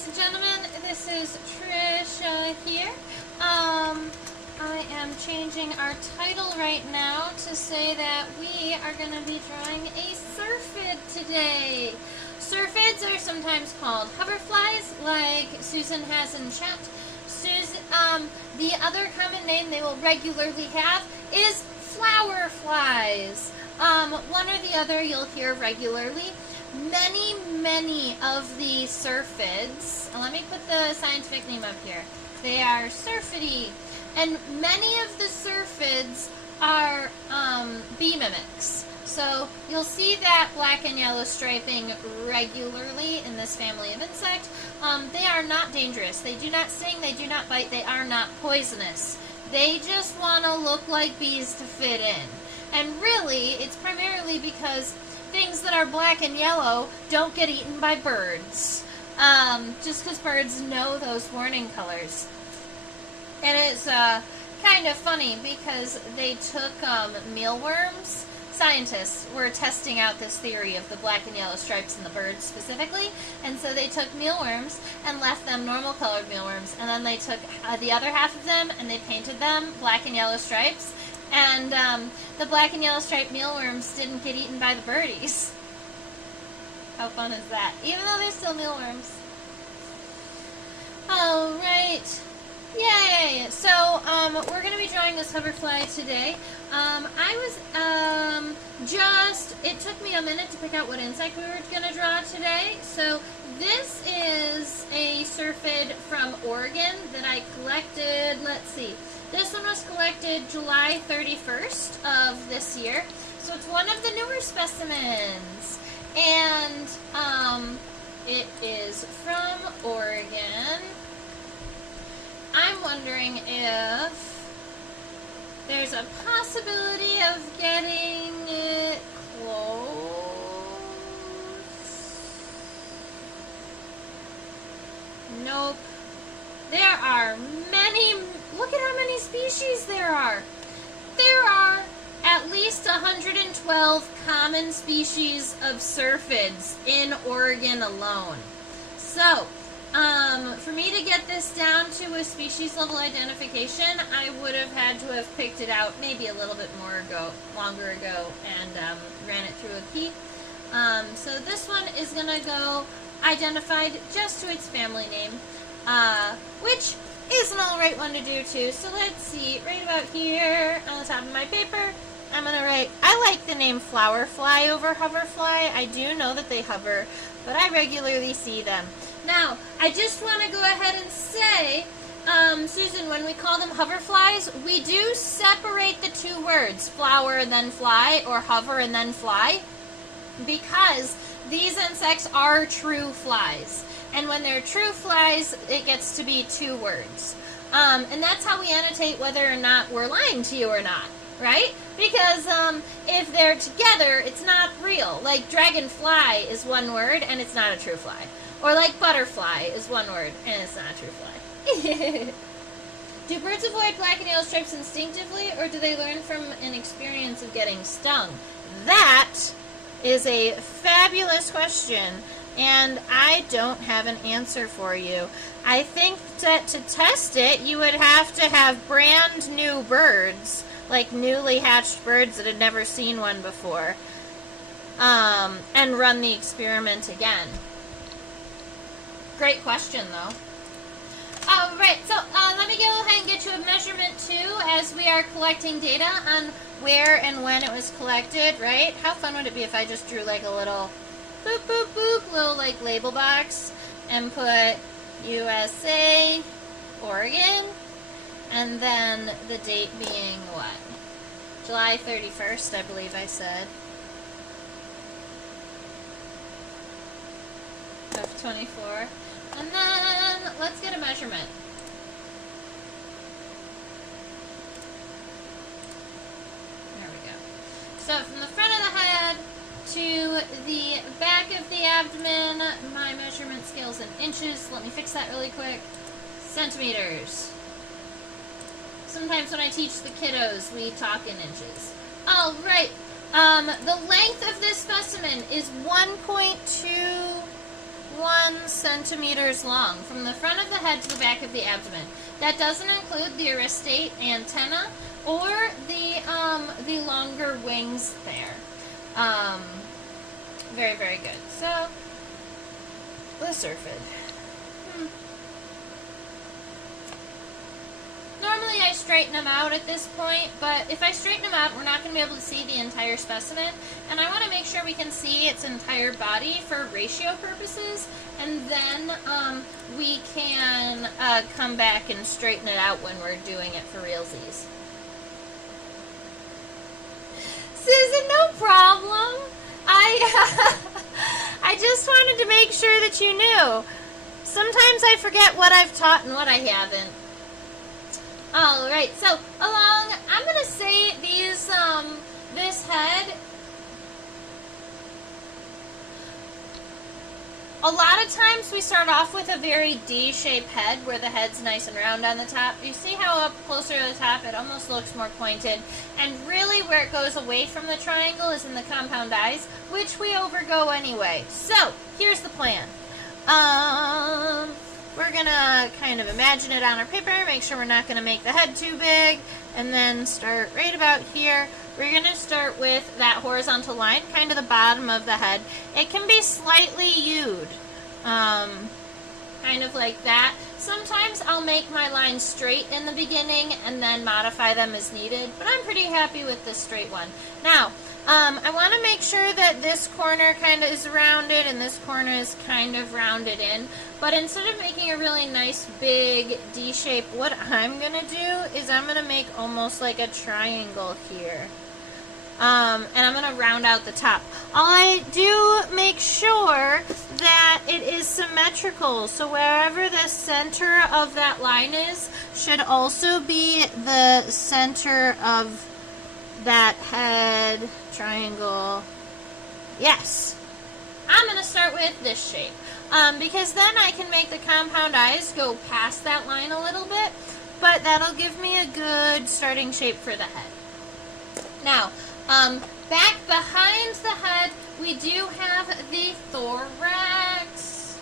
ladies and gentlemen, this is Trisha here. I am changing our title right now to say that we are going to be drawing a syrphid today. Syrphids are sometimes called hoverflies, like Susan has in chat. The other common name they will regularly have is flower flies. One or the other you'll hear regularly. Many of the syrphids, let me put the scientific name up here. They are Syrphidae, and many of the syrphids are bee mimics. So you'll see that black and yellow striping regularly in this family of insect. They are not dangerous. They do not sting, they do not bite, they are not poisonous. They just want to look like bees to fit in. And really, it's primarily because things that are black and yellow don't get eaten by birds. Just because birds know those warning colors. And it's kind of funny because they took mealworms. Scientists were testing out this theory of the black and yellow stripes in the birds specifically, and so they took mealworms and left them normal colored mealworms, and then they took the other half of them and they painted them black and yellow stripes, and the black and yellow striped mealworms didn't get eaten by the birdies. How fun is that? Even though they're still mealworms. Alright. Yay! So, we're going to be drawing this hoverfly today. It took me a minute to pick out what insect we were going to draw today. So, this is a syrphid from Oregon that I collected, let's see. This one was collected July 31st of this year. So, it's one of the newer specimens. And, it is from Oregon. I'm wondering if there's a possibility of getting it close. Nope. There are many, look at how many species there are. There are at least 112 common species of syrphids in Oregon alone. So, for me to get this down to a species level identification, I would have had to have picked it out maybe a little bit longer ago, and ran it through a key. So this one is going to go identified just to its family name, which is an alright one to do too. So let's see, right about here on the top of my paper, I'm going to write, I like the name flower fly over hoverfly. I do know that they hover, but I regularly see them. Now, I just want to go ahead and say, Susan, when we call them hoverflies, we do separate the two words, flower and then fly, or hover and then fly, because these insects are true flies. And when they're true flies, it gets to be two words. And that's how we annotate whether or not we're lying to you or not, right? Because if they're together, it's not real. Like dragonfly is one word, and it's not a true fly. Or like butterfly is one word, and it's not a true fly. Do birds avoid black and yellow stripes instinctively, or do they learn from an experience of getting stung? That is a fabulous question, and I don't have an answer for you. I think that to test it, you would have to have brand new birds, like newly hatched birds that had never seen one before, and run the experiment again. Great question, though. Alright, so let me go ahead and get you a measurement, too, as we are collecting data on where and when it was collected, right? How fun would it be if I just drew like a little boop, boop, boop, little like label box and put USA, Oregon, and then the date being what? July 31st, I believe I said. Of 24. And then, let's get a measurement. There we go. So, from the front of the head to the back of the abdomen, my measurement scale's in inches. Let me fix that really quick. Centimeters. Sometimes when I teach the kiddos, we talk in inches. Alright. The length of this specimen is 1.2 1 centimeters long from the front of the head to the back of the abdomen. That doesn't include the aristate antenna or the longer wings there. Very, very good. So, the syrphid. Normally I straighten them out at this point, but if I straighten them out, we're not going to be able to see the entire specimen, and I want to make sure we can see its entire body for ratio purposes, and then we can come back and straighten it out when we're doing it for realsies. Susan, no problem. I just wanted to make sure that you knew. Sometimes I forget what I've taught and what I haven't. Alright, so I'm going to say this head, a lot of times we start off with a very D-shaped head where the head's nice and round on the top. You see how up closer to the top it almost looks more pointed, and really where it goes away from the triangle is in the compound eyes, which we overgo anyway. So, here's the plan. We're going to kind of imagine it on our paper, make sure we're not going to make the head too big, and then start right about here. We're going to start with that horizontal line, kind of the bottom of the head. It can be slightly U-ed, kind of like that. Sometimes I'll make my lines straight in the beginning and then modify them as needed, but I'm pretty happy with this straight one. Now, I want to make sure that this corner kind of is rounded and this corner is kind of rounded in. But instead of making a really nice big D shape, what I'm going to do is I'm going to make almost like a triangle here. And I'm going to round out the top. I do make sure that it is symmetrical. So wherever the center of that line is should also be the center of that head triangle. Yes. I'm going to start with this shape. Because then I can make the compound eyes go past that line a little bit, but that'll give me a good starting shape for the head. Now, back behind the head, we do have the thorax.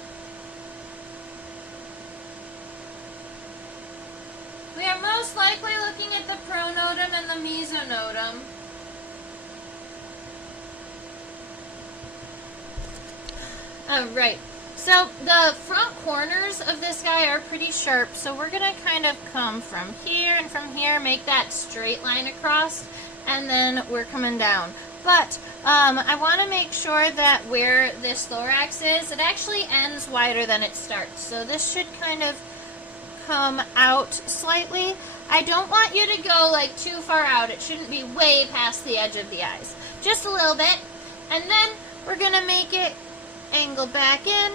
We are most likely looking at the pronotum and the mesonotum. Alright, so the front corners of this guy are pretty sharp, so we're going to kind of come from here and from here, make that straight line across, and then we're coming down. But I want to make sure that where this thorax is, it actually ends wider than it starts. So this should kind of come out slightly. I don't want you to go like too far out. It shouldn't be way past the edge of the eyes. Just a little bit. And then we're going to make it angle back in.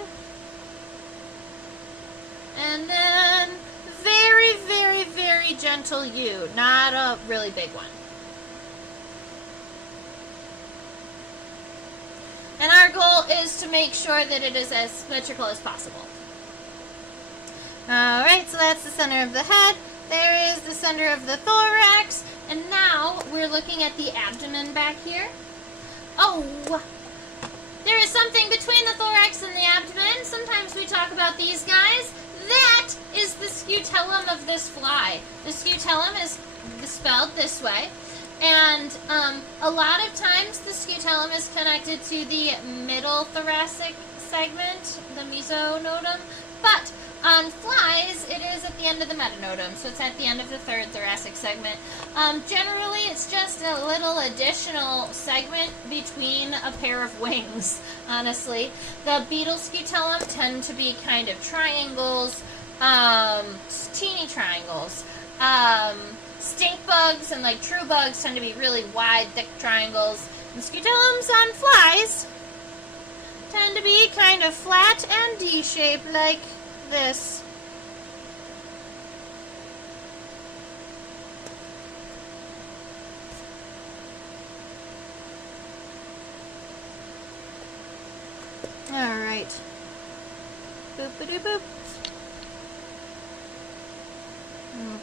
And then very, very, very gentle U. Not a really big one. And our goal is to make sure that it is as symmetrical as possible. Alright, so that's the center of the head. There is the center of the thorax. And now we're looking at the abdomen back here. Oh, there is something between the thorax and the abdomen. Sometimes we talk about these guys. That is the scutellum of this fly. The scutellum is spelled this way. And a lot of times the scutellum is connected to the middle thoracic segment, the mesonotum, but on flies it is at the end of the metanotum, so it's at the end of the third thoracic segment. Generally it's just a little additional segment between a pair of wings, honestly. The beetle scutellum tend to be kind of triangles, teeny triangles. Stink bugs and like true bugs tend to be really wide, thick triangles. And scutellums on flies tend to be kind of flat and D-shaped like this. Alright. Boop-a-doo-boop.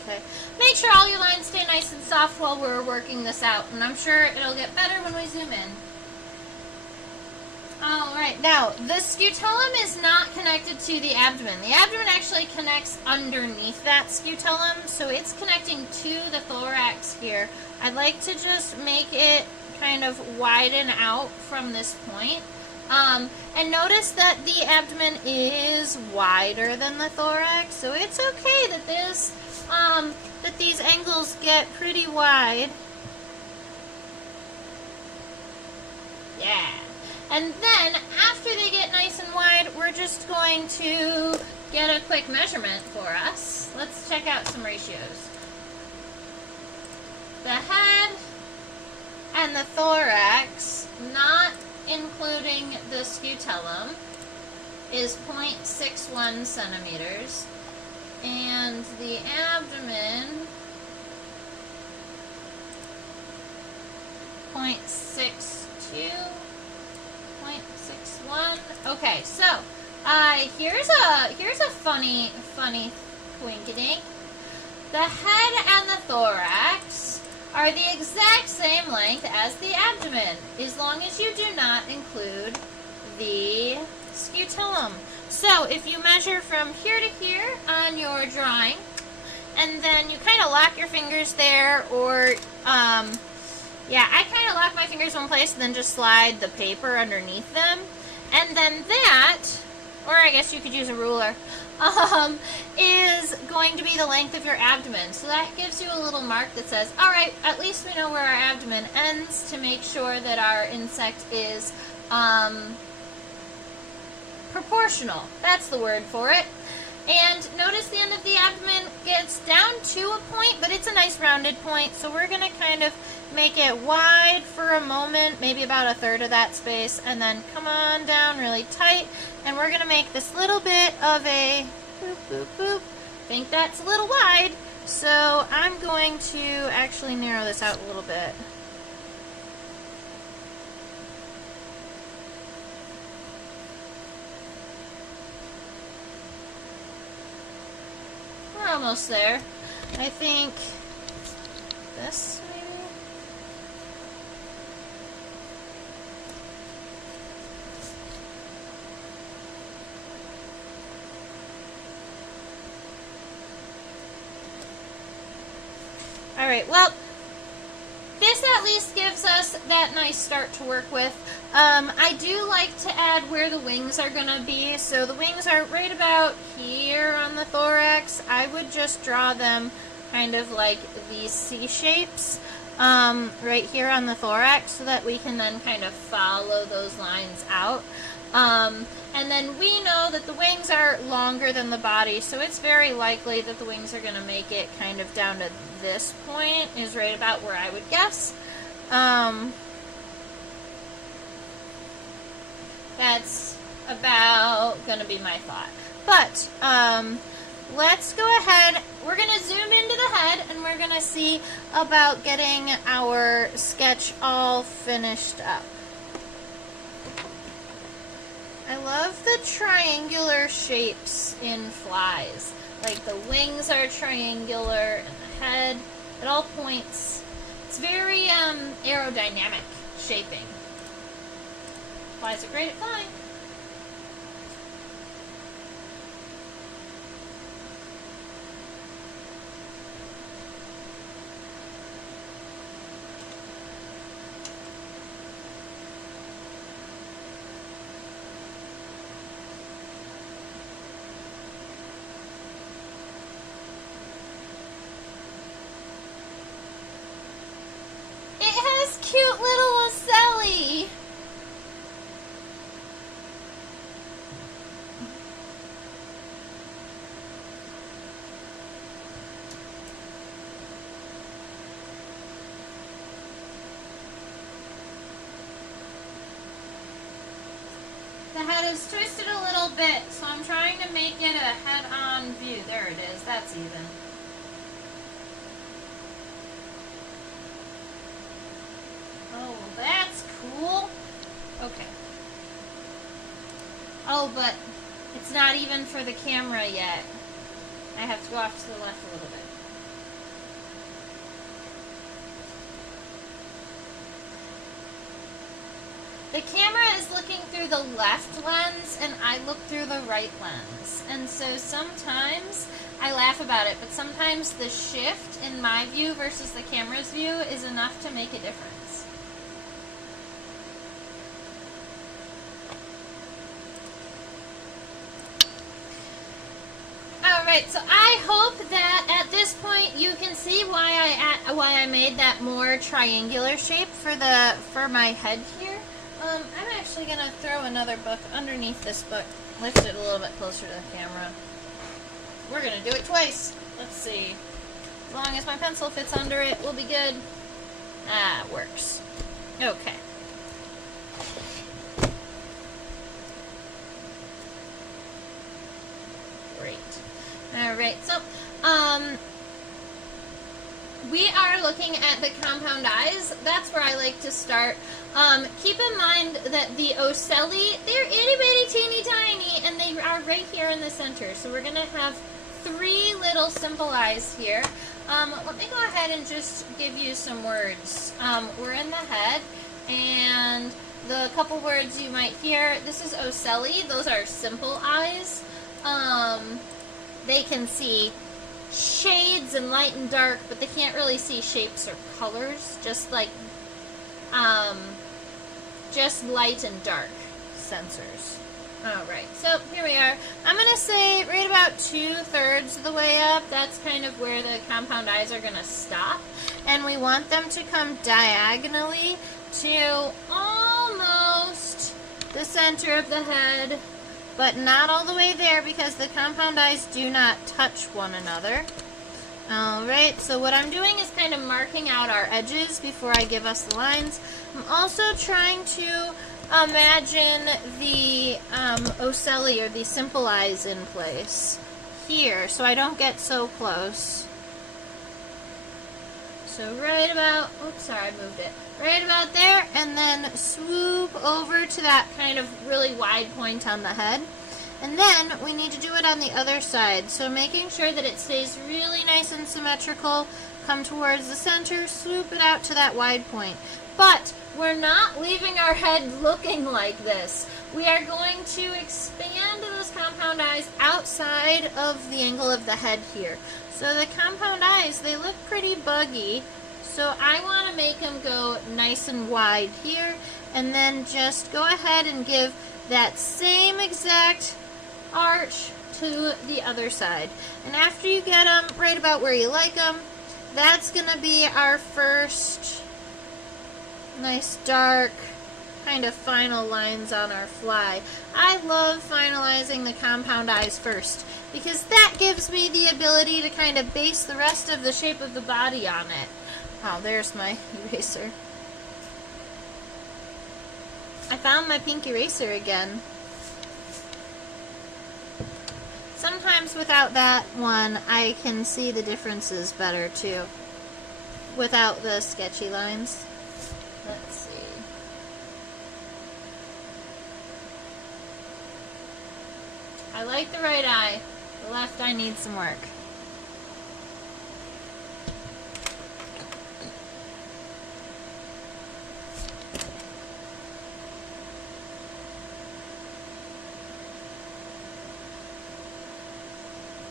Okay. Make sure all your lines stay nice and soft while we're working this out, and I'm sure it'll get better when we zoom in. All right, now the scutellum is not connected to the abdomen. The abdomen actually connects underneath that scutellum, so it's connecting to the thorax here. I'd like to just make it kind of widen out from this point. And notice that the abdomen is wider than the thorax, so it's okay that that these angles get pretty wide. Yeah. And then, after they get nice and wide, we're just going to get a quick measurement for us. Let's check out some ratios. The head and the thorax, not including the scutellum, is 0.61 centimeters. And the abdomen, 0.62. 0.61. Okay, so here's a funny quinkydink. The head and the thorax are the exact same length as the abdomen, as long as you do not include the scutellum. So if you measure from here to here on your drawing, and then you kind of lock your fingers there, or yeah, I kind of lock my fingers in place and then just slide the paper underneath them. And then that, or I guess you could use a ruler, is going to be the length of your abdomen. So that gives you a little mark that says, all right, at least we know where our abdomen ends, to make sure that our insect is proportional. That's the word for it. And notice the end of the abdomen gets down to a point, but it's a nice rounded point, so we're going to kind of make it wide for a moment, maybe about a third of that space, and then come on down really tight, and we're going to make this little bit of a boop, boop, boop. I think that's a little wide, so I'm going to actually narrow this out a little bit. We're almost there. I think this maybe. All right, well, this at least gives us that nice start to work with. I do like to add where the wings are going to be. So the wings are right about here on the thorax. I would just draw them kind of like these C shapes right here on the thorax, so that we can then kind of follow those lines out. And then we know that the wings are longer than the body, so it's very likely that the wings are going to make it kind of down to this point, is right about where I would guess. That's about going to be my thought. But let's go ahead. We're going to zoom into the head, and we're going to see about getting our sketch all finished up. I love the triangular shapes in flies. Like the wings are triangular, and the head, it all points. It's very aerodynamic shaping. Flies are great at flying. Cute little ocelli. The head is twisted a little bit, so I'm trying to make it a head-on view. There it is. That's even. Oh, that's cool. Okay. Oh, but it's not even for the camera yet. I have to go off to the left a little bit. The camera is looking looking through the left lens and I look through the right lens. And so sometimes I laugh about it, but sometimes the shift in my view versus the camera's view is enough to make a difference. Alright, so I hope that at this point you can see why I made that more triangular shape for my head here. I'm actually going to throw another book underneath this book. Lift it a little bit closer to the camera. We're going to do it twice. Let's see. As long as my pencil fits under it, we'll be good. Ah, it works. Okay. Great. Alright, so, we are looking at the compound eyes. That's where I like to start. Keep in mind that the ocelli, they're itty bitty teeny tiny, and they are right here in the center. So we're going to have 3 little simple eyes here. Let me go ahead and just give you some words. We're in the head, and the couple words you might hear, this is ocelli. Those are simple eyes. They can see shades and light and dark, but they can't really see shapes or colors, just like just light and dark sensors. Alright, so here we are. I'm going to say right about 2/3 of the way up. That's kind of where the compound eyes are going to stop. And we want them to come diagonally to almost the center of the head, but not all the way there because the compound eyes do not touch one another. Alright, so what I'm doing is kind of marking out our edges before I give us the lines. I'm also trying to imagine the ocelli, or the simple eyes, in place here so I don't get so close. So right about, oops, sorry, I moved it. Right about there, and then swoop over to that kind of really wide point on the head. And then we need to do it on the other side. So making sure that it stays really nice and symmetrical, come towards the center, swoop it out to that wide point. But we're not leaving our head looking like this. We are going to expand those compound eyes outside of the angle of the head here. So the compound eyes, they look pretty buggy. So I want to make them go nice and wide here, and then just go ahead and give that same exact arch to the other side. And after you get them right about where you like them, that's going to be our first nice dark kind of final lines on our fly. I love finalizing the compound eyes first because that gives me the ability to kind of base the rest of the shape of the body on it. Oh, there's my eraser. I found my pink eraser again. Sometimes without that one, I can see the differences better too. Without the sketchy lines. Let's see. I like the right eye. The left eye needs some work.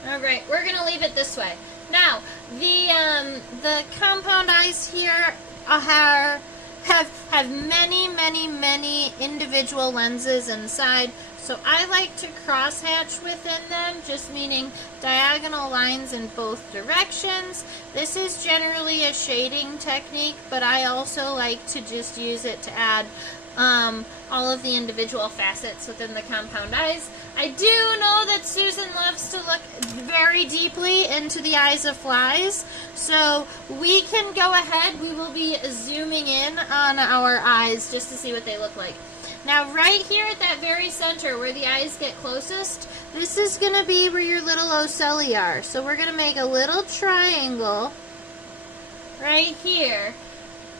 Alright, we're going to leave it this way. Now, the compound eyes here have many individual lenses inside, so I like to crosshatch within them, just meaning diagonal lines in both directions. This is generally a shading technique, but I also like to just use it to add all of the individual facets within the compound eyes. I do know that Susan loves to look very deeply into the eyes of flies, so we can go ahead. We will be zooming in on our eyes just to see what they look like. Now right here at that very center where the eyes get closest, this is going to be where your little ocelli are. So we're going to make a little triangle right here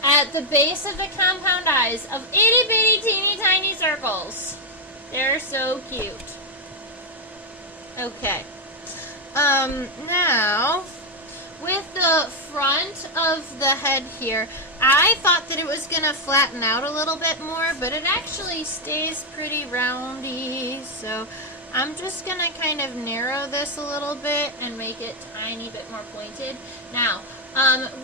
at the base of the compound eyes of itty bitty teeny tiny circles. They're so cute. Okay. Now with the front of the head here, I thought that it was going to flatten out a little bit more, but it actually stays pretty roundy. So I'm just going to kind of narrow this a little bit and make it a tiny bit more pointed. Now,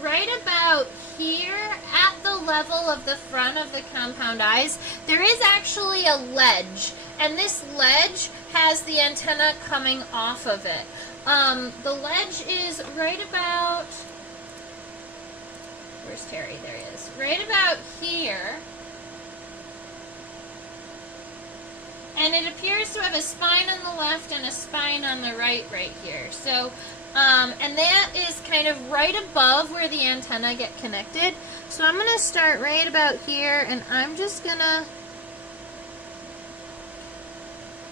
right about here at the level of the front of the compound eyes, there is actually a ledge, and this ledge has the antenna coming off of it. The ledge is right about, where's Terry? There he is. Right about here. And it appears to have a spine on the left and a spine on the right here. So, and that is kind of right above where the antenna get connected. So I'm going to start right about here, and I'm just going to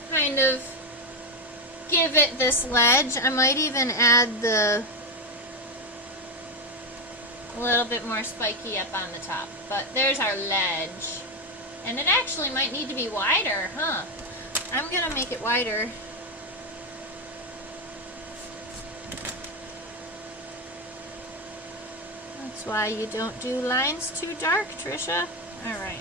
kind of give it this ledge. I might even add a little bit more spiky up on the top. But there's our ledge. And it actually might need to be wider, huh? I'm going to make it wider. That's why you don't do lines too dark, Trisha. Alright.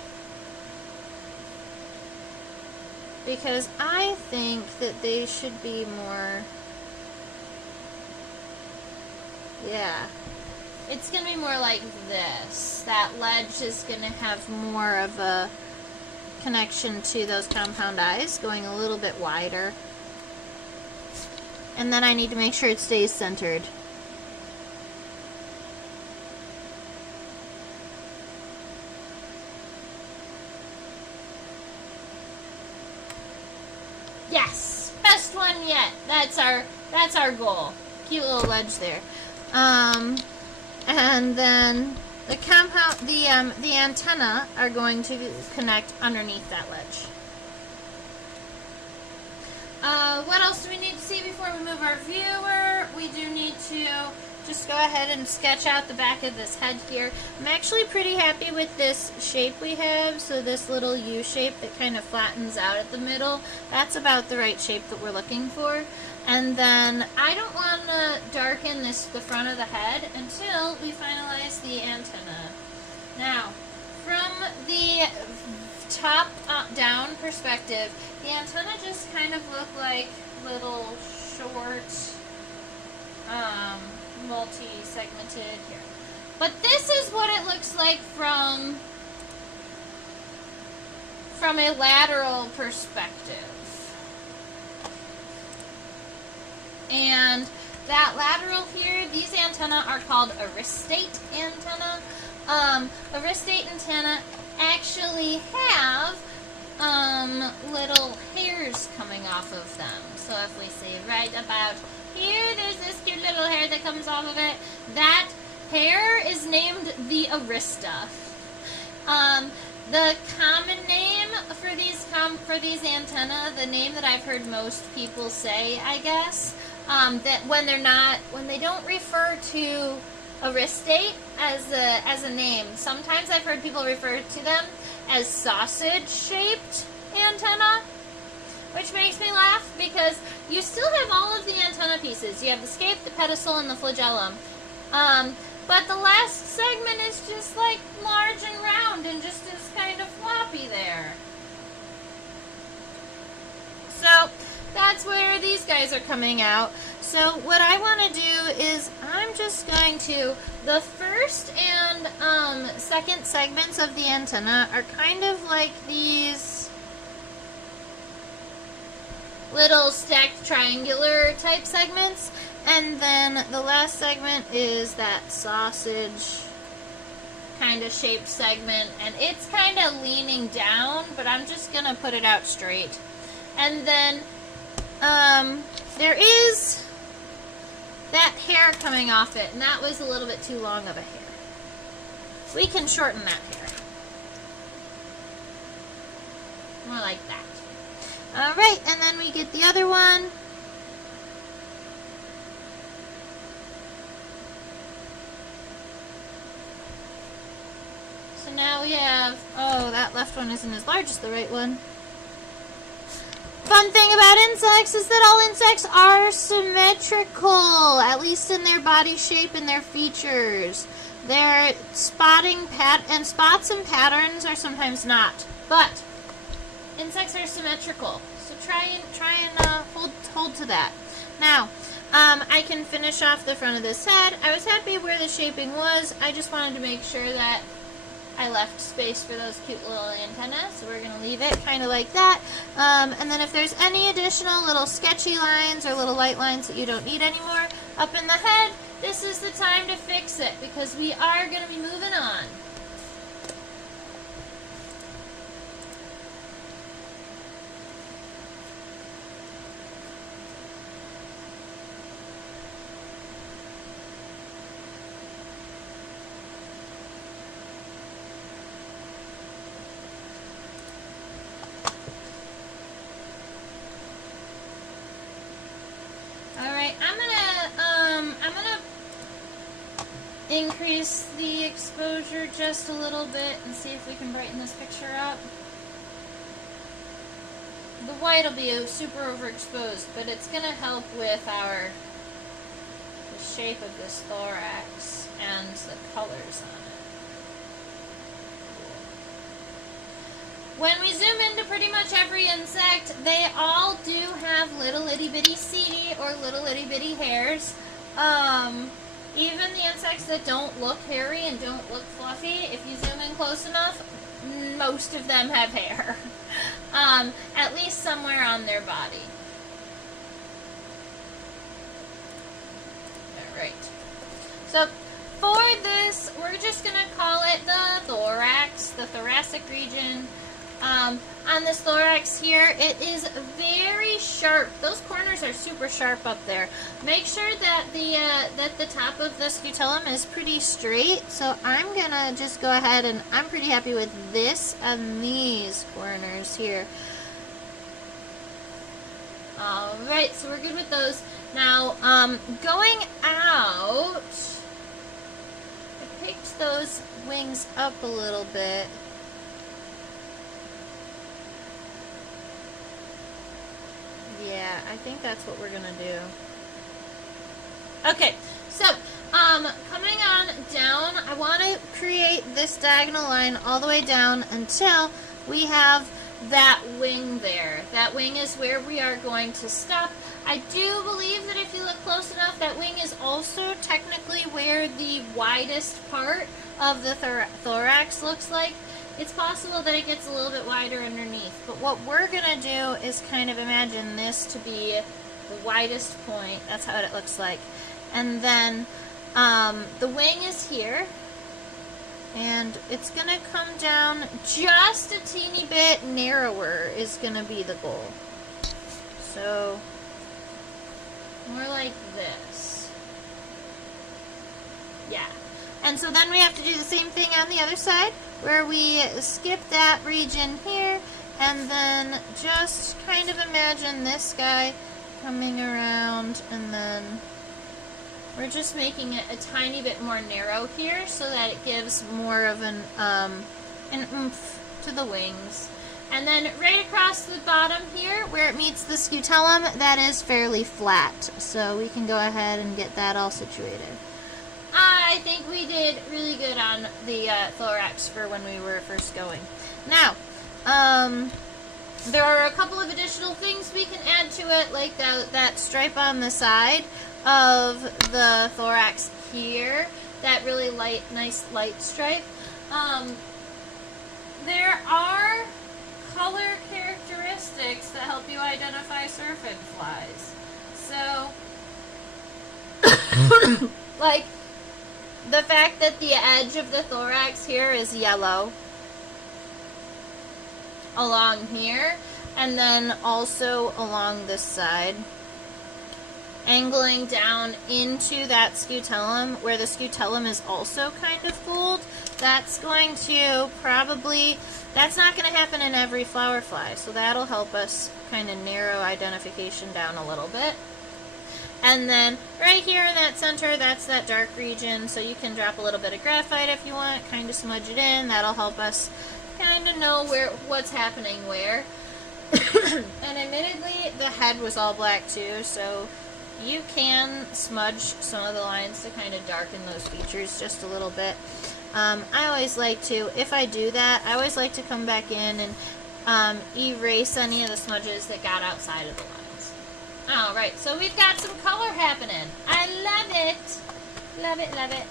Because I think that they should be more... Yeah. It's going to be more like this. That ledge is going to have more of a connection to those compound eyes, going a little bit wider. And then I need to make sure it stays centered. Yes! Best one yet. That's our goal. Cute little ledge there. And then the antenna are going to connect underneath that ledge. What else do we need to see before we move our viewer? We do need to just go ahead and sketch out the back of this head here. I'm actually pretty happy with this shape we have. So this little U shape that kind of flattens out at the middle, that's about the right shape that we're looking for. And then I don't want to darken the front of the head until we finalize the antenna. Now, from the top down perspective, the antenna just kind of look like little short, multi-segmented here. But this is what it looks like from a lateral perspective. And that lateral here, these antennae are called aristate antenna. Aristate antenna actually have little hairs coming off of them. So if we see right about here, there's this cute little hair that comes off of it. That hair is named the arista. The common name for these antennae, the name that I've heard most people say, I guess, that when they don't refer to aristate as a name, sometimes I've heard people refer to them as sausage-shaped antenna, which makes me laugh because you still have all of the antenna pieces. You have the scape, the pedicel, and the flagellum. But the last segment is just like large and round and just is kind of floppy there. So that's where these guys are coming out. So what I want to do is I'm just going to, the first and second segments of the antenna are kind of like these little stacked triangular type segments. And then the last segment is that sausage kind of shaped segment. And it's kind of leaning down, but I'm just going to put it out straight. And then there is that hair coming off it, and that was a little bit too long of a hair. We can shorten that hair. More like that. Alright, and then we get the other one. So now we have, oh, that left one isn't as large as the right one. But fun thing about insects is that all insects are symmetrical, at least in their body shape and their features. Their spots and patterns are sometimes not, but insects are symmetrical. So try and hold to that. Now, I can finish off the front of this head. I was happy where the shaping was. I just wanted to make sure that I left space for those cute little antennas, so we're going to leave it kind of like that. And then if there's any additional little sketchy lines or little light lines that you don't need anymore up in the head, this is the time to fix it, because we are going to be moving on. I'm gonna increase the exposure just a little bit and see if we can brighten this picture up. The white will be super overexposed, but it's gonna help with the shape of this thorax and the colors on it. When we zoom into pretty much every insect, they all do have little itty bitty seedy or little itty bitty hairs. Even the insects that don't look hairy and don't look fluffy, if you zoom in close enough, most of them have hair. At least somewhere on their body. Alright. So, for this, we're just going to call it the thorax, the thoracic region. On this thorax here, it is very sharp. Those corners are super sharp up there. Make sure that the top of the scutellum is pretty straight. So I'm gonna just go ahead, and I'm pretty happy with this and these corners here. Alright, so we're good with those. Now, going out, I picked those wings up a little bit. Yeah, I think that's what we're gonna do. Okay, so, coming on down, I want to create this diagonal line all the way down until we have that wing there. That wing is where we are going to stop. I do believe that if you look close enough, that wing is also technically where the widest part of the thorax looks like. It's possible that it gets a little bit wider underneath, but what we're going to do is kind of imagine this to be the widest point. That's how it looks like. And then the wing is here, and it's going to come down just a teeny bit narrower is going to be the goal. So, more like this. Yeah. And so then we have to do the same thing on the other side, where we skip that region here, and then just kind of imagine this guy coming around, and then we're just making it a tiny bit more narrow here so that it gives more of an oomph to the wings. And then right across the bottom here, where it meets the scutellum, that is fairly flat. So we can go ahead and get that all situated. I think we did really good on the thorax for when we were first going. Now, there are a couple of additional things we can add to it, like that stripe on the side of the thorax here, that really nice light stripe. There are color characteristics that help you identify syrphid flies. So, like, the fact that the edge of the thorax here is yellow along here, and then also along this side, angling down into that scutellum, where the scutellum is also kind of gold, that's going to probably, that's not going to happen in every flower fly, so that'll help us kind of narrow identification down a little bit. And then right here in that center, that's that dark region, so you can drop a little bit of graphite if you want, kind of smudge it in. That'll help us kind of know what's happening where. And admittedly, head was all black too, so you can smudge some of the lines to kind of darken those features just a little bit. I always like to, if I do that, I always like to come back in and erase any of the smudges that got outside of the lines. Alright, so we've got some color happening. I love it. Love it, love it.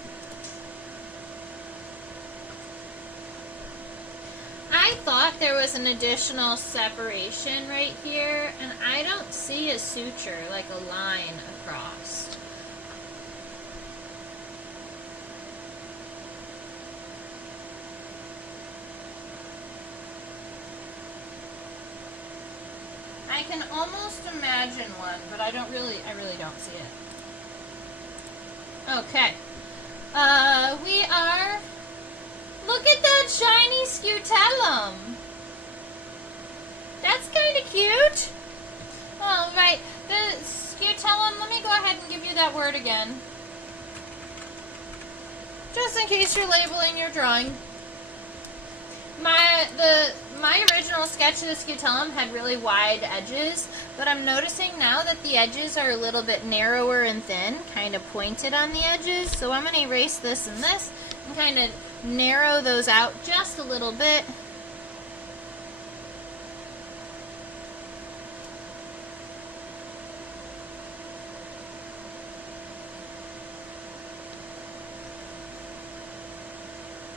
I thought there was an additional separation right here, and I don't see a suture, like a line across. I can almost imagine one, but I really don't see it. Okay. We are... Look at that shiny scutellum. That's kind of cute. All right, the scutellum, let me go ahead and give you that word again. Just in case you're labeling your drawing. My original sketch of the scutellum had really wide edges, but I'm noticing now that the edges are a little bit narrower and thin, kind of pointed on the edges. So I'm going to erase this and this and kind of narrow those out just a little bit.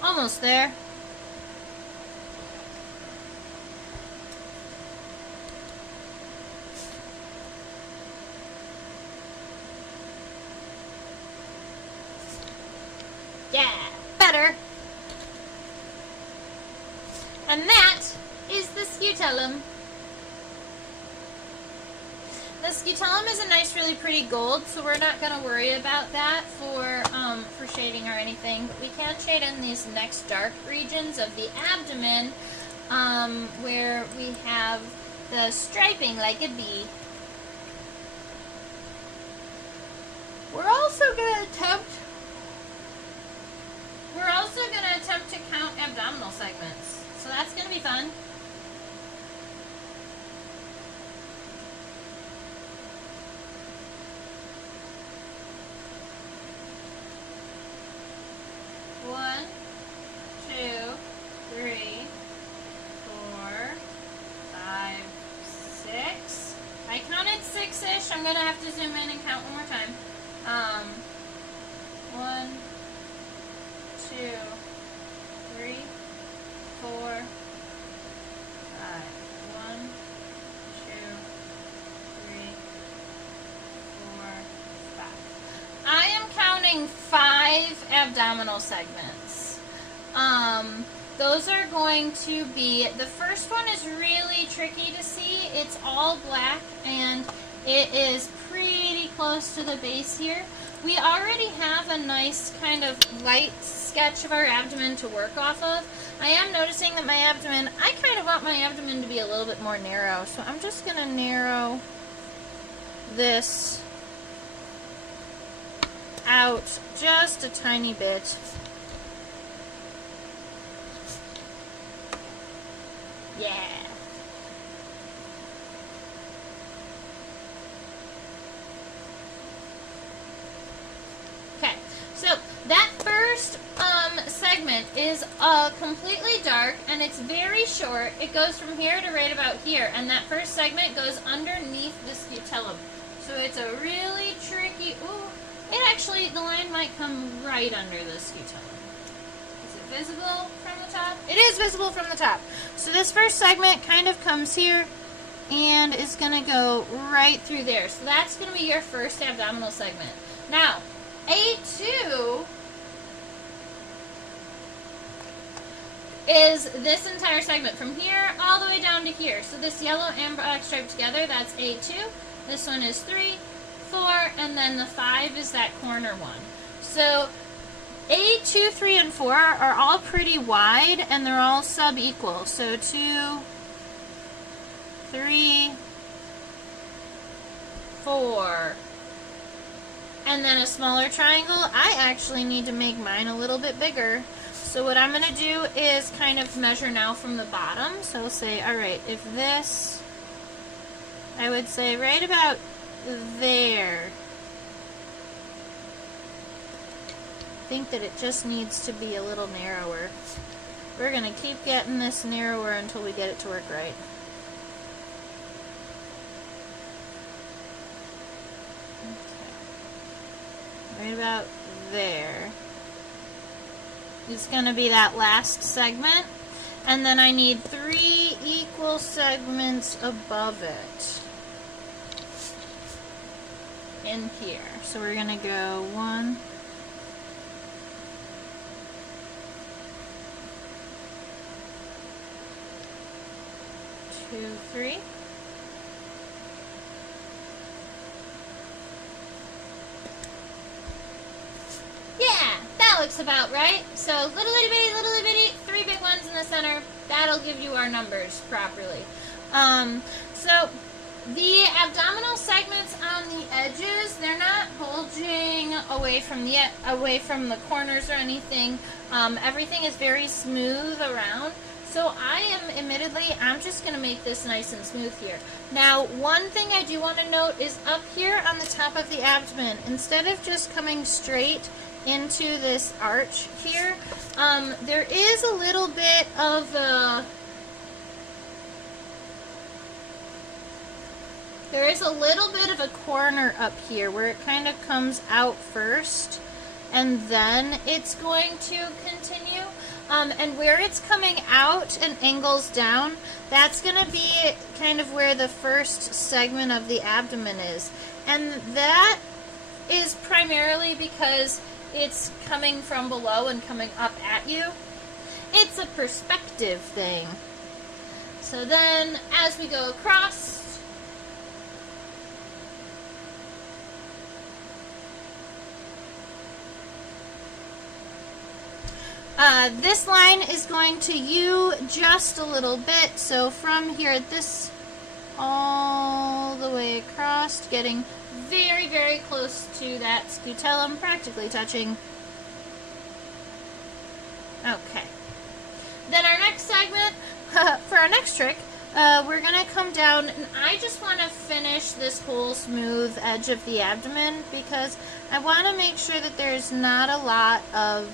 Almost there. Yeah, better. And that is the scutellum. The scutellum is a nice, really pretty gold, so we're not going to worry about that for shading or anything. But we can shade in these next dark regions of the abdomen, where we have the striping like a bee. We're also going to attempt to count abdominal segments. So that's going to be fun. One, two, three, four, five, six. I counted 6-ish. I'm going to have to zoom in and count one more time. 1, 2, 3, 4, 5. 1, 2, 3, 4, 5. I am counting 5 abdominal segments. Those are going to be, the first one is really tricky to see. It's all black and it is pretty close to the base here. We already have a nice kind of light sketch of our abdomen to work off of. I am noticing that my abdomen, I kind of want my abdomen to be a little bit more narrow, so I'm just going to narrow this out just a tiny bit. Yeah. Okay, so that first segment is completely dark and it's very short. It goes from here to right about here, and that first segment goes underneath the scutellum. So it's a really tricky, the line might come right under the scutellum. Is it visible from the top? It is visible from the top. So this first segment kind of comes here and is going to go right through there. So that's going to be your first abdominal segment. Now, A2 is this entire segment from here all the way down to here. So this yellow and black stripe together, that's A2. This one is 3, 4, and then the 5 is that corner one. So A2, 3, and 4 are all pretty wide and they're all sub-equal. So 2, 3, 4, and then a smaller triangle. I actually need to make mine a little bit bigger. So what I'm going to do is kind of measure now from the bottom. So I'll say, alright, if this I would say right about there. I think that it just needs to be a little narrower. We're going to keep getting this narrower until we get it to work right. Okay. Right about there is going to be that last segment. And then I need 3 equal segments above it in here. So we're going to go 1, 2, 3. Yeah, that looks about right. So little itty bitty, 3 big ones in the center. That'll give you our numbers properly. So the abdominal segments on the edges, they're not bulging away from the corners or anything. Everything is very smooth around. So I'm just going to make this nice and smooth here. Now, one thing I do want to note is up here on the top of the abdomen, instead of just coming straight into this arch here, there is a little bit of a corner up here where it kind of comes out first and then it's going to continue. And where it's coming out and angles down, that's going to be kind of where the first segment of the abdomen is. And that is primarily because it's coming from below and coming up at you. It's a perspective thing. So then, as we go across, this line is going to U just a little bit. So from here at this all the way across, getting very, very close to that scutellum, practically touching. Okay. Then our next segment, for our next trick, we're going to come down, and I just want to finish this whole smooth edge of the abdomen because I want to make sure that there's not a lot of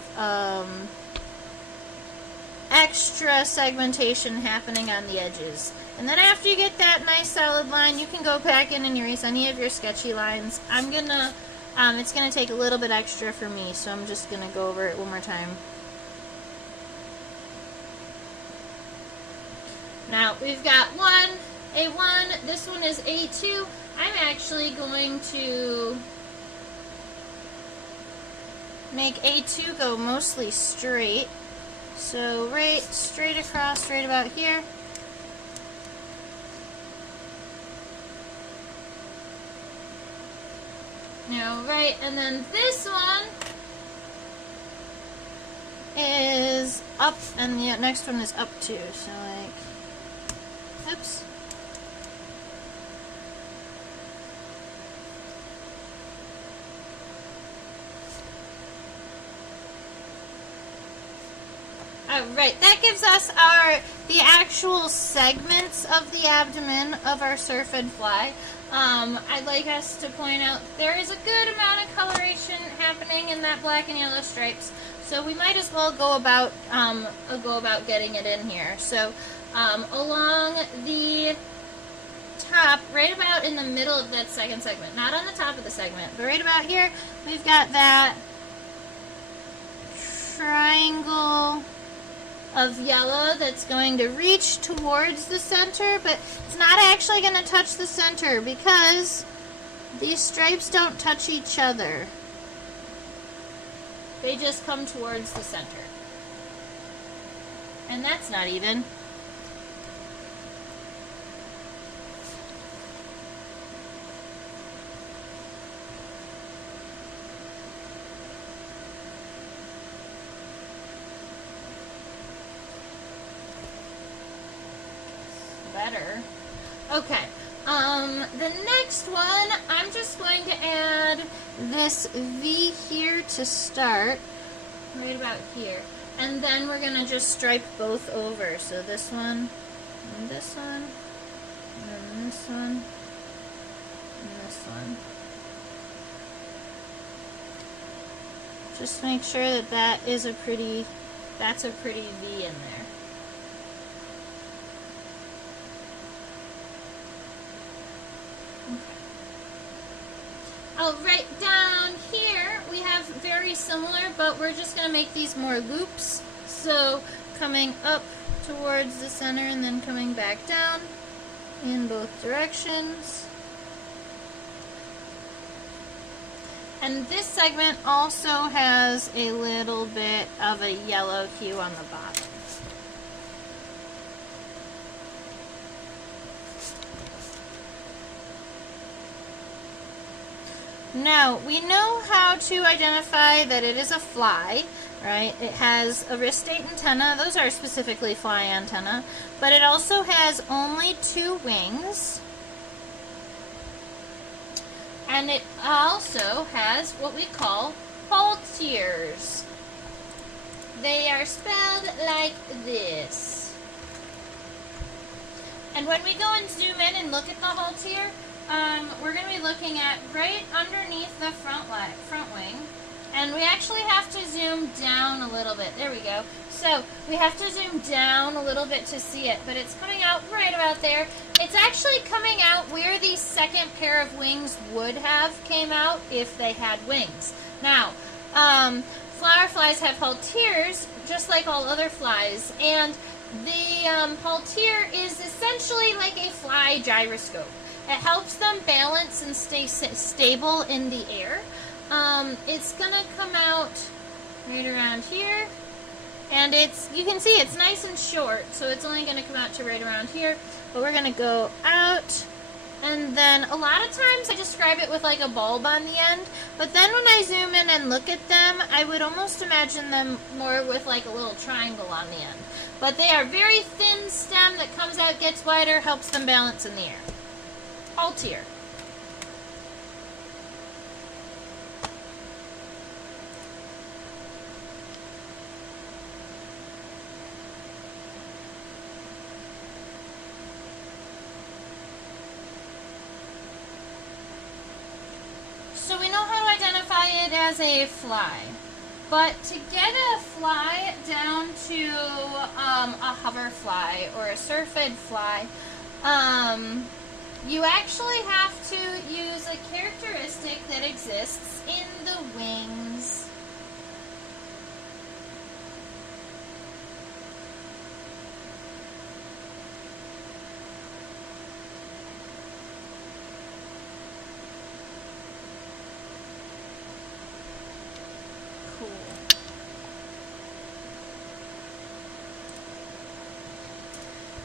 extra segmentation happening on the edges. And then after you get that nice solid line, you can go back in and erase any of your sketchy lines. It's gonna take a little bit extra for me, so I'm just gonna go over it one more time. Now we've got A1, this one is A2. I'm actually going to make A2 go mostly straight. So right straight across, right about here. Now right, and then this one is up, and the next one is up too. So like, oops. Alright, that gives us the actual segments of the abdomen of our syrphid fly. I'd like us to point out there is a good amount of coloration happening in that black and yellow stripes, so we might as well go about getting it in here. So along the top, right about in the middle of that second segment, not on the top of the segment, but right about here, we've got that triangle of yellow that's going to reach towards the center, but it's not actually going to touch the center because these stripes don't touch each other. They just come towards the center. And that's not even. Better. Okay. The next one, I'm just going to add this V here to start, right about here. And then we're going to just stripe both over. So this one, and this one, and then this one, this one. Just make sure that that's a pretty V in there. Oh, right down here we have very similar, but we're just going to make these more loops. So coming up towards the center and then coming back down in both directions. And this segment also has a little bit of a yellow hue on the bottom. Now, we know how to identify that it is a fly, right? It has a wristate antenna. Those are specifically fly antenna. But it also has only 2 wings. And it also has what we call halteres. They are spelled like this. And when we go and zoom in and look at the haltere, we're going to be looking at right underneath the front wing. And we actually have to zoom down a little bit. There we go. So we have to zoom down a little bit to see it, but it's coming out right about there. It's actually coming out where the second pair of wings would have came out if they had wings. Now, flower flies have halteres just like all other flies, and the haltere is essentially like a fly gyroscope. It helps them balance and stay stable in the air. It's gonna come out right around here, and you can see it's nice and short, so it's only gonna come out to right around here, but we're gonna go out, and then a lot of times I describe it with like a bulb on the end, but then when I zoom in and look at them, I would almost imagine them more with like a little triangle on the end. But they are very thin stem that comes out, gets wider, helps them balance in the air. Haltere. So we know how to identify it as a fly. But to get a fly down to a hoverfly or a syrphid fly, you actually have to use a characteristic that exists in the wings. Cool.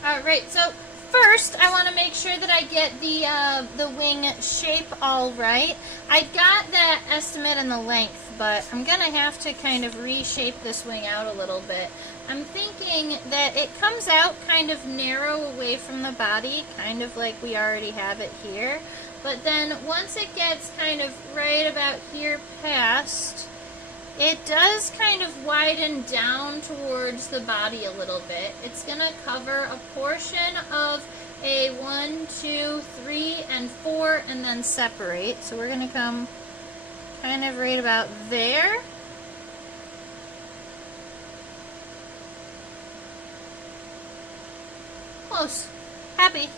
Alright, so first, I want to make sure that I get the wing shape all right. I got that estimate in the length, but I'm going to have to kind of reshape this wing out a little bit. I'm thinking that it comes out kind of narrow away from the body, kind of like we already have it here. But then once it gets kind of right about here past, it does kind of widen down towards the body a little bit. It's going to cover a portion of a 1, 2, 3, and 4, and then separate. So we're going to come kind of right about there. Close. Happy.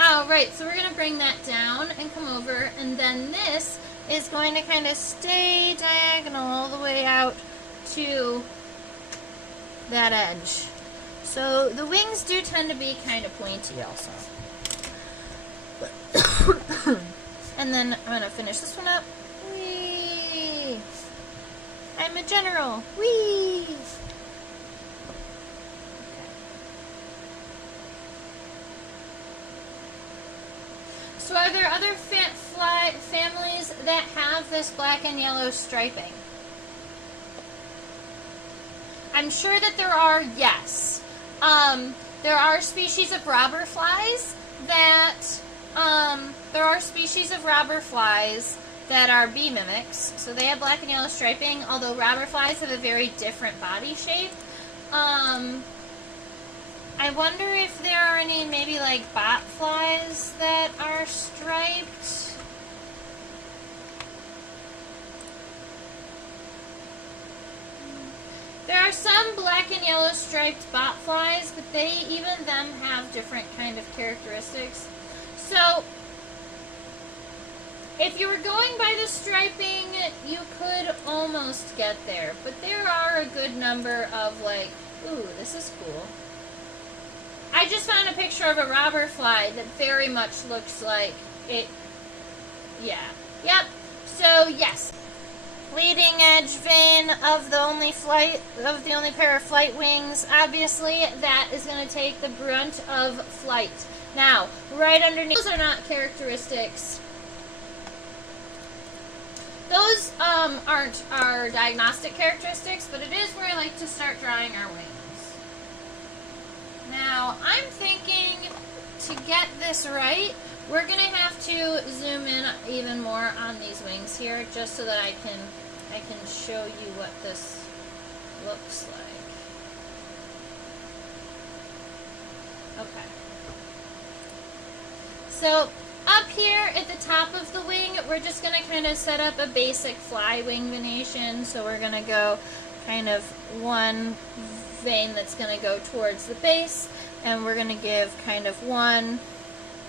Alright, so we're going to bring that down and come over, and then this is going to kind of stay diagonal all the way out to that edge. So the wings do tend to be kind of pointy also. And then I'm going to finish this one up. Whee! I'm a general. Whee! So are there other fly families that have this black and yellow striping? I'm sure that there are, yes. There are species of robber flies that are bee mimics. So they have black and yellow striping, although robber flies have a very different body shape. I wonder if there are any maybe like bot flies that are striped. There are some black and yellow striped botflies, but they, even them, have different kind of characteristics. So, if you were going by the striping, you could almost get there. But there are a good number of, like, ooh, this is cool. I just found a picture of a robber fly that very much looks like it. Yeah. Yep. So, yes. Leading edge vein of the only pair of flight wings. Obviously, that is going to take the brunt of flight. Now, right underneath, those are not characteristics. Those aren't our diagnostic characteristics, but it is where I like to start drawing our wings. Now, I'm thinking to get this right, we're going to have to zoom in even more on these wings here, just so that I can show you what this looks like. Okay. So, up here at the top of the wing, we're just going to kind of set up a basic fly wing venation. So we're going to go kind of one vein that's going to go towards the base, and we're going to give kind of 1,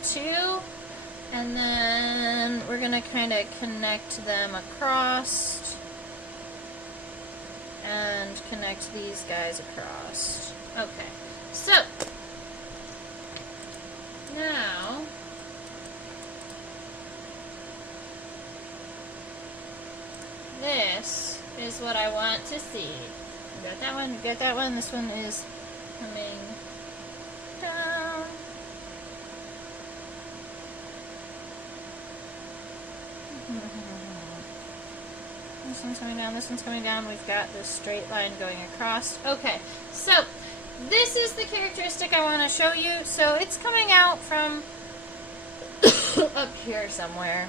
2, and then we're going to kind of connect them across and connect these guys across. Okay, so now this is what I want to see. You got that one, you got that one. This one is coming down. This one's coming down, this one's coming down. We've got this straight line going across. Okay, so this is the characteristic I want to show you. So it's coming out from up here somewhere.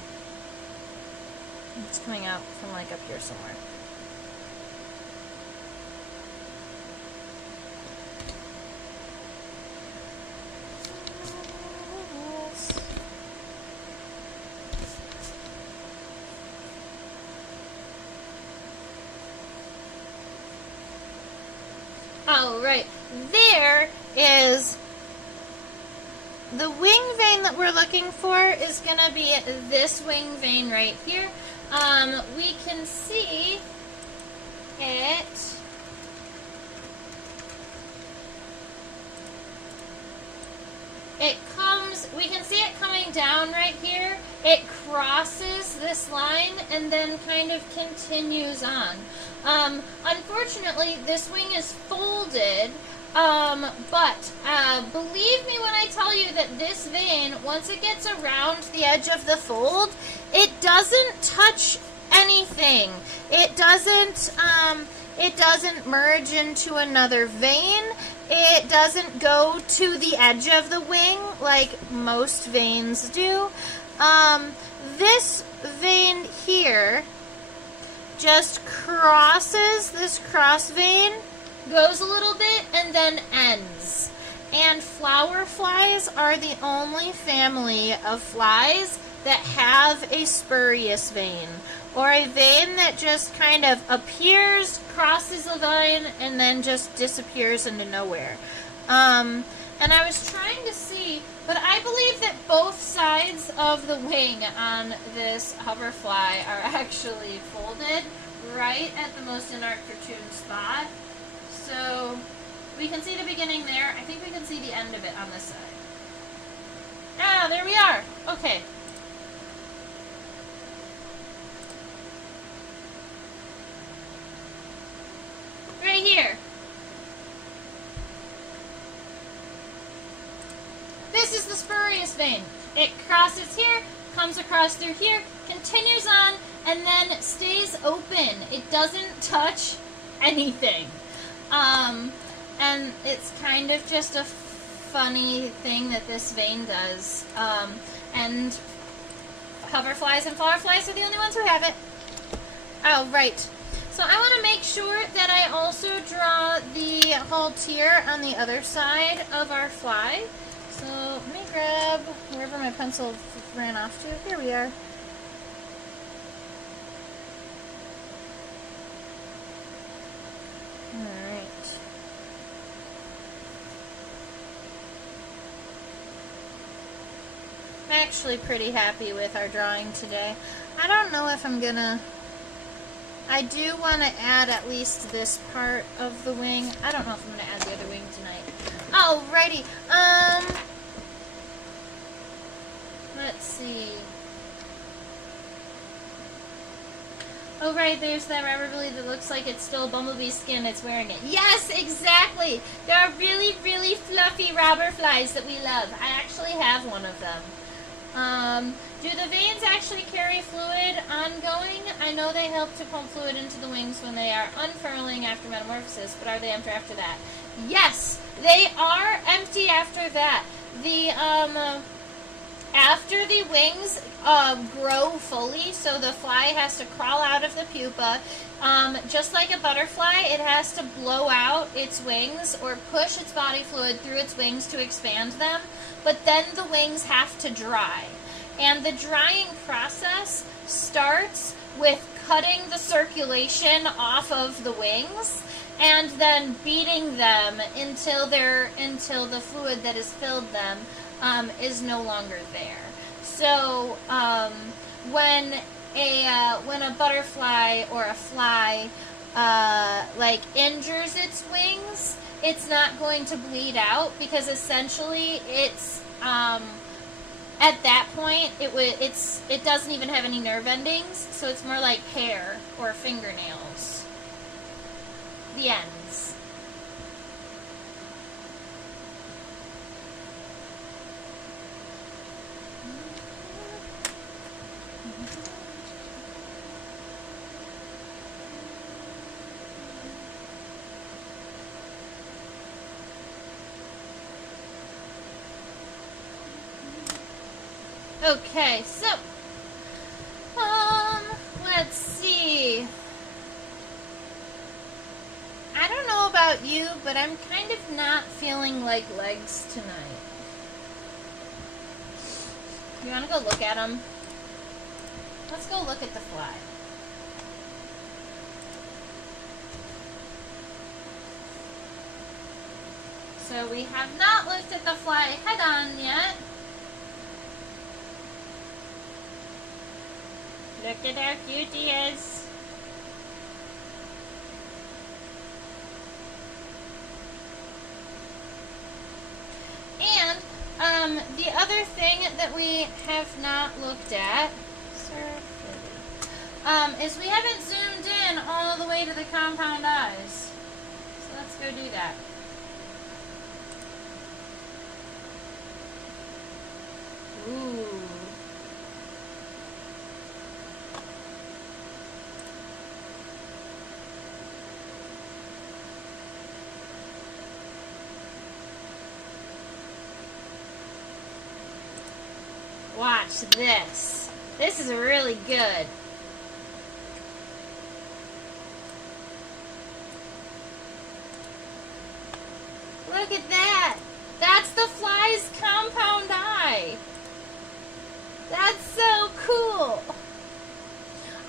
It's coming out from like up here somewhere. Oh, right. There is the wing vein that we're looking for is going to be this wing vein right here. We can see it. We can see it coming down right here. It crosses this line and then kind of continues on. Unfortunately, this wing is folded, but believe me when I tell you that this vein, once it gets around the edge of the fold, it doesn't touch anything. It doesn't merge into another vein. It doesn't go to the edge of the wing like most veins do. This vein here just crosses this cross vein, goes a little bit, and then ends. And flower flies are the only family of flies that have a spurious vein, or a vein that just kind of appears, crosses the vine, and then just disappears into nowhere. And I was trying to see, but I believe that both sides of the wing on this hoverfly are actually folded right at the most inopportune spot. So we can see the beginning there. I think we can see the end of it on this side. Ah, there we are. Okay. Right here. This is the spurious vein. It crosses here, comes across through here, continues on, and then stays open. It doesn't touch anything. And it's kind of just a funny thing that this vein does. And hoverflies and flowerflies are the only ones who have it. Oh, right. So I want to make sure that I also draw the haltere on the other side of our fly. So let me grab wherever my pencil ran off to. Here we are. actually pretty happy with our drawing today. I don't know if I'm gonna... I do want to add at least this part of the wing. I don't know if I'm going to add the other wing tonight. Alrighty. Let's see. Oh, right, there's that rubber belly that looks like it's still bumblebee skin. It's wearing it. Yes, exactly. There are really, really fluffy robber flies that we love. I actually have one of them. Do the veins actually carry fluid ongoing? I know they help to pump fluid into the wings when they are unfurling after metamorphosis, but are they empty after that? Yes, they are empty after that. The, after the wings grow fully, so the fly has to crawl out of the pupa, just like a butterfly, it has to blow out its wings or push its body fluid through its wings to expand them, but then the wings have to dry. And the drying process starts with cutting the circulation off of the wings and then beating them until the fluid that has filled them is no longer there. So when a butterfly or a fly like injures its wings, it's not going to bleed out because essentially it's at that point it doesn't even have any nerve endings, so it's more like hair or fingernails. The ends. Okay, so, let's see. I don't know about you, but I'm kind of not feeling like legs tonight. You want to go look at them? Let's go look at the fly. So we have not looked at the fly head on yet. Look at how cute he is. And the other thing that we have not looked at, is we haven't zoomed in all the way to the compound eyes. So let's go do that. Ooh. Watch this. This is really good. Look at that. That's the fly's compound eye. That's so cool.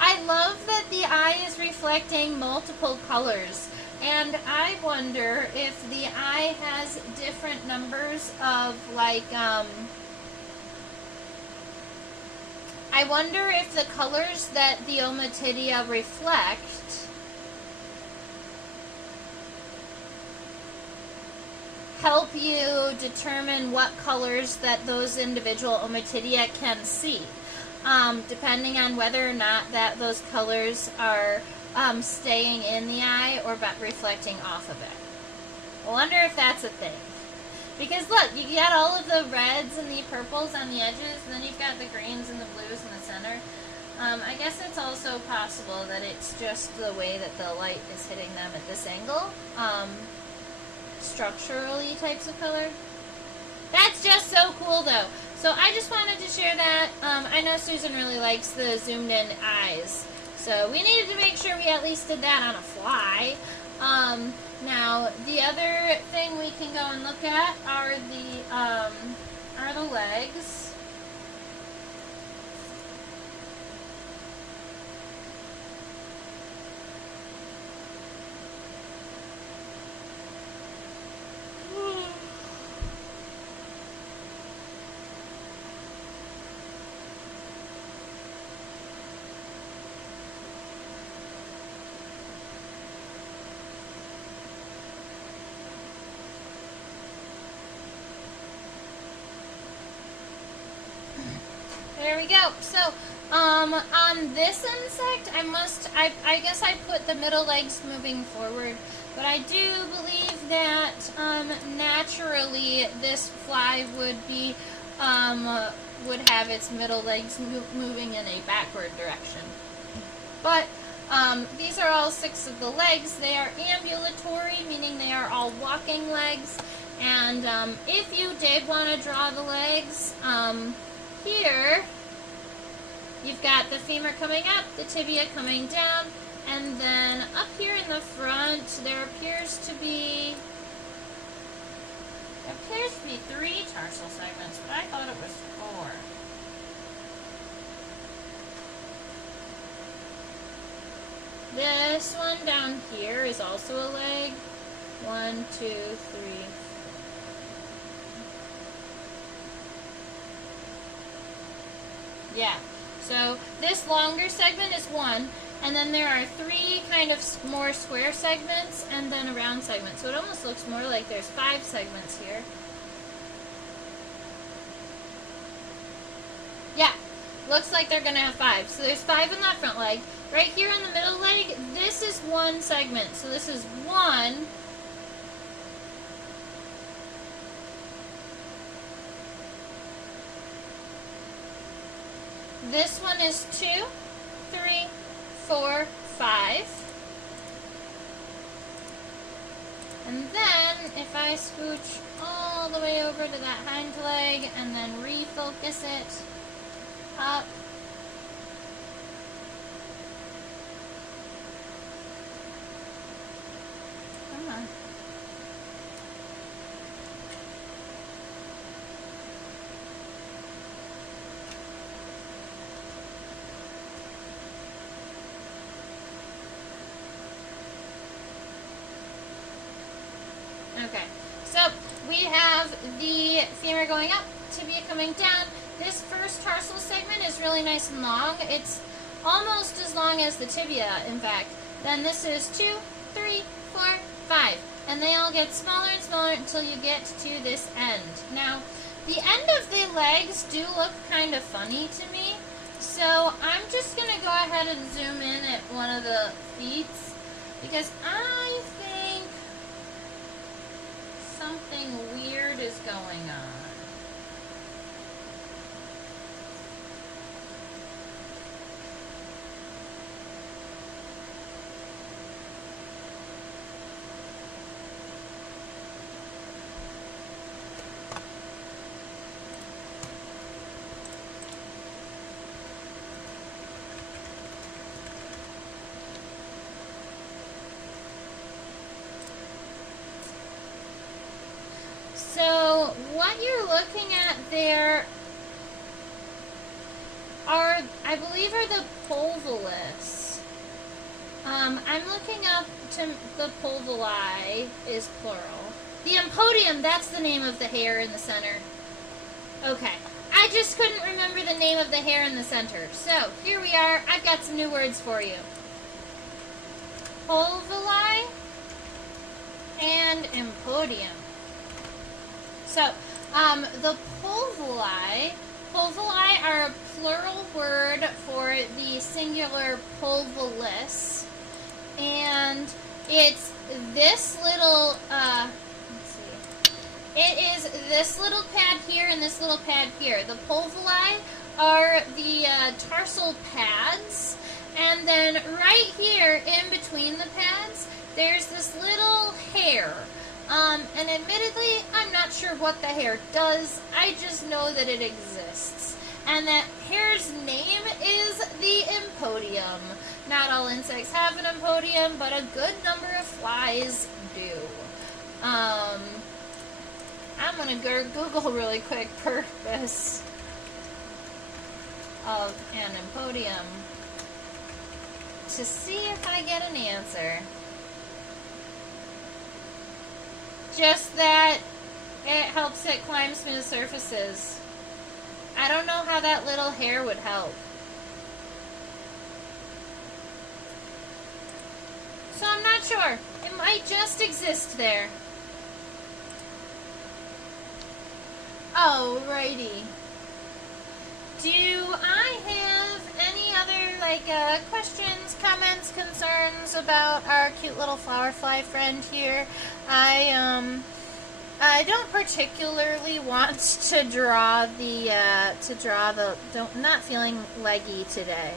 I love that the eye is reflecting multiple colors. And I wonder if the eye has different numbers of, like, I wonder if the colors that the Ommatidia reflect help you determine what colors that those individual Ommatidia can see, depending on whether or not that those colors are staying in the eye or reflecting off of it. I wonder if that's a thing. Because look, you got all of the reds and the purples on the edges, and then you've got the greens and the blues in the center. I guess it's also possible that it's just the way that the light is hitting them at this angle. Structurally types of color. That's just so cool though. So I just wanted to share that. I know Susan really likes the zoomed in eyes. So we needed to make sure we at least did that on a fly. Now, the other thing we can go and look at are the legs. there we go. So, on this insect, I guess I put the middle legs moving forward, but I do believe that, naturally this fly would be, would have its middle legs moving in a backward direction. But, these are all 6 of the legs. They are ambulatory, meaning they are all walking legs. And if you did want to draw the legs, here you've got the femur coming up, the tibia coming down, and then up here in the front there appears to be 3 tarsal segments, but I thought it was 4. This one down here is also a leg. 1, 2, 3, 4. Yeah. So this longer segment is 1, and then there are 3 kind of more square segments, and then a round segment. So it almost looks more like there's 5 segments here. Yeah. Looks like they're going to have 5. So there's 5 in that front leg. Right here in the middle leg, this is 1 segment. So this is 1. This one is 2, 3, 4, 5. And then, if I scooch all the way over to that hind leg and then refocus it up, come on. Okay, so we have the femur going up, tibia coming down. This first tarsal segment is really nice and long. It's almost as long as the tibia, in fact. Then this is 2, 3, 4, 5. And they all get smaller and smaller until you get to this end. Now, the end of the legs do look kind of funny to me. So I'm just going to go ahead and zoom in at one of the feet, because I think something weird is going on. So what you're looking at there are, I believe, are the pulvulus. I'm looking up to the pulvuli is plural. The empodium, that's the name of the hair in the center. Okay. I just couldn't remember the name of the hair in the center. So, here we are. I've got some new words for you. Pulvuli and empodium. So, the pulvuli are a plural word for the singular pulvulus, and it's this little, it is this little pad here and this little pad here. The pulvuli are the tarsal pads, and then right here in between the pads, there's this little hair. And admittedly, I'm not sure what the hair does. I just know that it exists. And that hair's name is the empodium. Not all insects have an empodium, but a good number of flies do. I'm going to Google really quick purpose of an empodium to see if I get an answer. Just that it helps it climb smooth surfaces. I don't know how that little hair would help. So I'm not sure. It might just exist there. Alrighty. Do I have any other questions, comments, concerns about our cute little flower fly friend here? I don't particularly want to draw not feeling leggy today.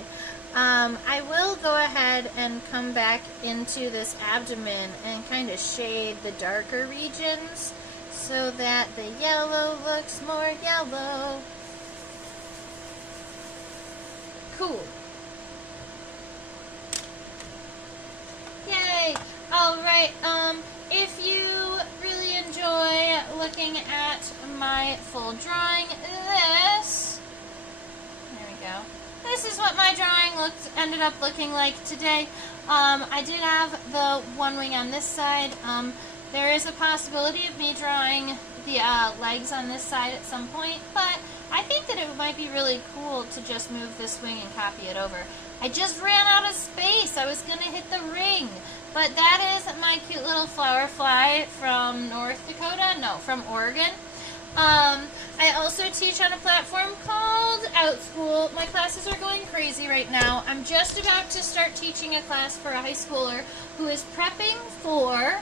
I will go ahead and come back into this abdomen and kind of shade the darker regions so that the yellow looks more yellow. Cool. Yay! Alright, if you really enjoy looking at my full drawing, there we go. This is what my drawing ended up looking like today. I did have the one wing on this side. There is a possibility of me drawing the legs on this side at some point, but I think that it might be really cool to just move this wing and copy it over. I just ran out of space. I was going to hit the ring. But that is my cute little flower fly from North Dakota. No, from Oregon. I also teach on a platform called OutSchool. My classes are going crazy right now. I'm just about to start teaching a class for a high schooler who is prepping for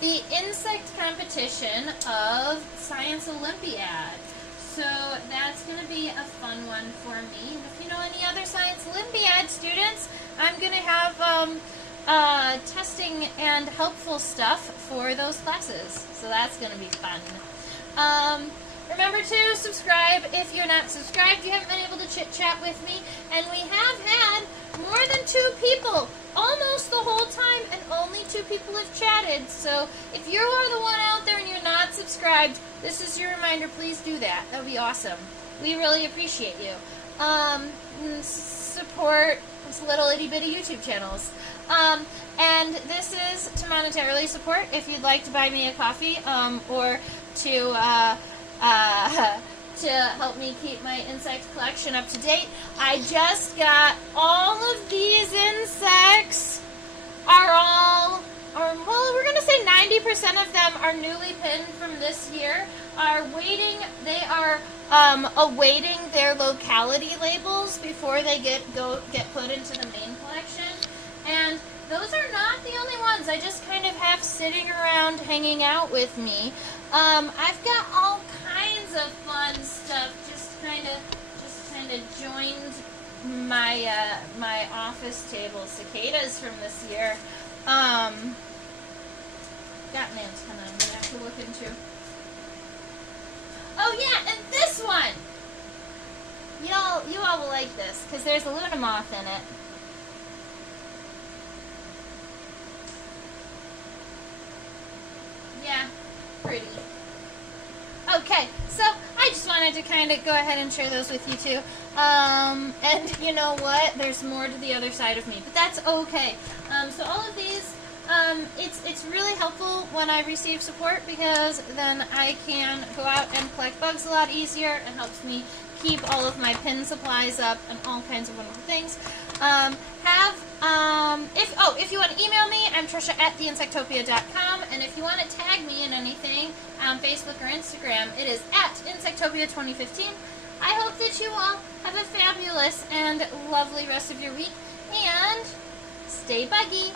the insect competition of Science Olympiad. So that's going to be a fun one for me. And if you know any other Science Olympiad students, I'm going to have testing and helpful stuff for those classes. So that's going to be fun. Remember to subscribe. If you're not subscribed, you haven't been able to chit-chat with me. And we have had more than 2 people almost the whole time, and only 2 people have chatted. So if you are the one out there and you're not subscribed, this is your reminder. Please do that. That would be awesome. We really appreciate you. Support little itty-bitty YouTube channels. And this is to monetarily support. If you'd like to buy me a coffee, or to help me keep my insect collection up to date. I just got all of these insects well, we're going to say 90% of them are newly pinned from this year, they are awaiting their locality labels before they get put into the main collection. And those are not the only ones I just kind of have sitting around hanging out with me. I've got all kinds of fun stuff just kind of joined my office table. Cicadas from this year. Got an antenna we have to look into. Oh yeah, and this one! You all will like this, because there's a little moth in it. Yeah, pretty. Okay, so I just wanted to kind of go ahead and share those with you too. And you know what? There's more to the other side of me, but that's okay. So all of these, it's really helpful when I receive support, because then I can go out and collect bugs a lot easier. It helps me keep all of my pin supplies up and all kinds of wonderful things. If you want to email me, I'm Trisha@theinsectopia.com, and if you want to tag me in anything on Facebook or Instagram, it is @Insectopia2015. I hope that you all have a fabulous and lovely rest of your week, and stay buggy.